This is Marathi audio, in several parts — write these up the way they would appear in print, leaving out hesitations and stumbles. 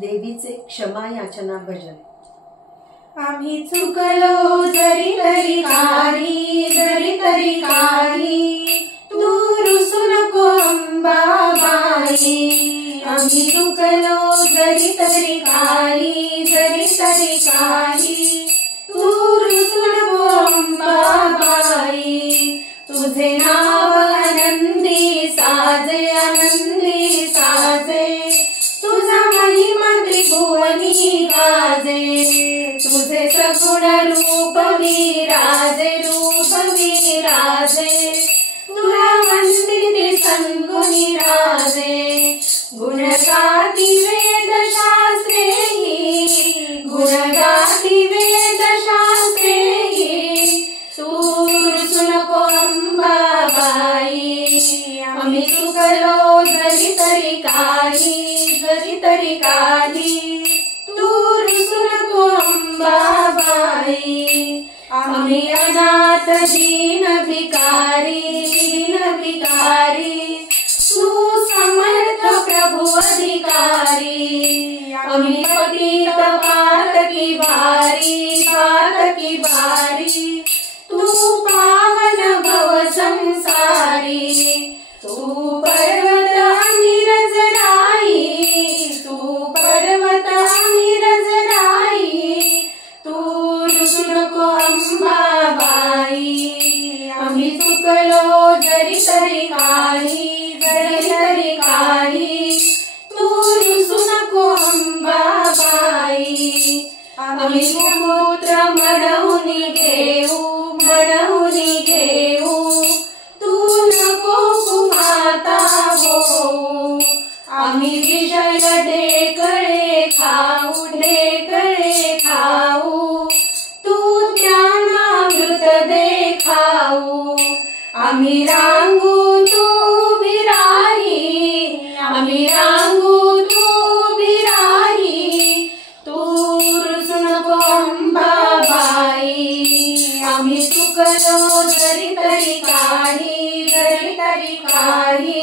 देवीचे क्षमा याचना भजन। आम्ही चुकलो जरी तरी काही, जरी तरी काही, तू रुसू नको अंबाबाई। आम्ही चुकलो जरी तरी काही, जरी तरी काही, तू रुसू नको अंबाबाई। तुझे नाव आनंदी साजे, आनंदी साजे, तुझा महिमा त्रिभुवनी गाजे। तुझे सगुण रूप विराजे, रूप विराजे, तुला वंदिते सद्गुणी राजे। गुण गाती वेद शास्त्रे ही, गुण गाती वेद शास्त्रे ही, तू रुसू नको अंबाबाई। आम्ही चुकलो जरी तरी काही, जरी तरी काही, तू रुसू नको अंबाबाई। आम्ही अनाथ दीन भिकारी, दीन भिकारी, तू समर्थ प्रभु अधिकारी। आम्ही पतित पातकी भारी, पातकी भारी, तू पावन भव संसारी। तू पर्वत आम्ही रजराई, तू पर्वत आम्ही रजराई, तू रुसू नको अंबाबाई। आम्ही चुकलो जरी तरी काही, जरी तरी काही, तू रुसू नको अंबाबाई। आम्ही पुत्र म्हणून घेऊ, म्हणून घेऊ, तू नको कुमाता होऊ। आम्ही विषय ढेकळे खाऊ, ढेकळे खाऊ, तू ज्ञानामृत दे खाऊ। आम्ही रांगू तू विराही, आम्ही रांगू तू विराही, तू रुसू नको अंबाबाई। आम्ही चुकलो जरी तरी काही, जरी तरी काही,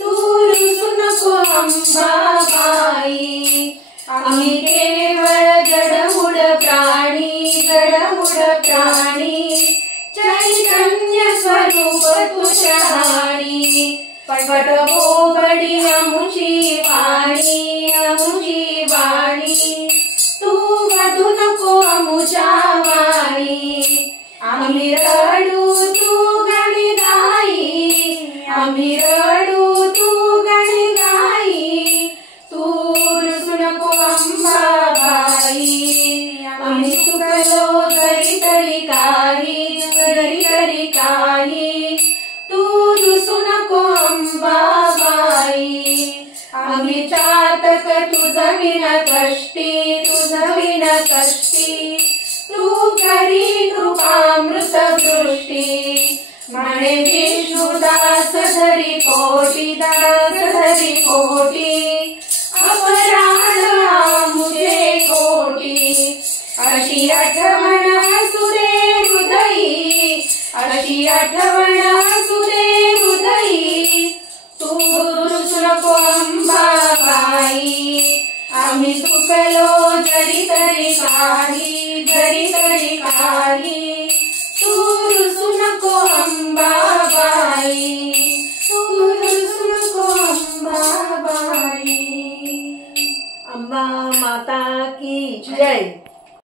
तू रुसू नको अंबाबाई। आम्ही केवळ जडमुड प्राणी, जडमुड प्राणी, चैतन्य स्वरूप तू शहाणी। पट बोबडी अमुची वाणी, अमुची वाणी, तू वधू नको अमुच्या वाणी। आम्ही रडू तू गाणी गाई, आम्ही रडू तू गाणी गाई, तू रुसू नको अंबाबाई। आम्ही चुकलो जरी तरी काही, जरी तरी काही, तू रुसू नको अंबाबाई। आम्ही चातक तुझं विन कष्टी, तुझं विन कष्टी, तू करी कृपामृत दृष्टी। म्हणे विष्णुदास धरी पोटी, दास धरी पोटी, अपराध मुझे कोटी। अशी आठवण असुरे हृदयी, अशी आठवण असुरे हृदयी, तू रुसू नको अंबाबाई। आम्ही चुकलो जरी तरी काही, जरी तरी काही, तू रुसू नको अंबाबाई, तू रुसू नको अंबाबाई। अंबा माता की जय।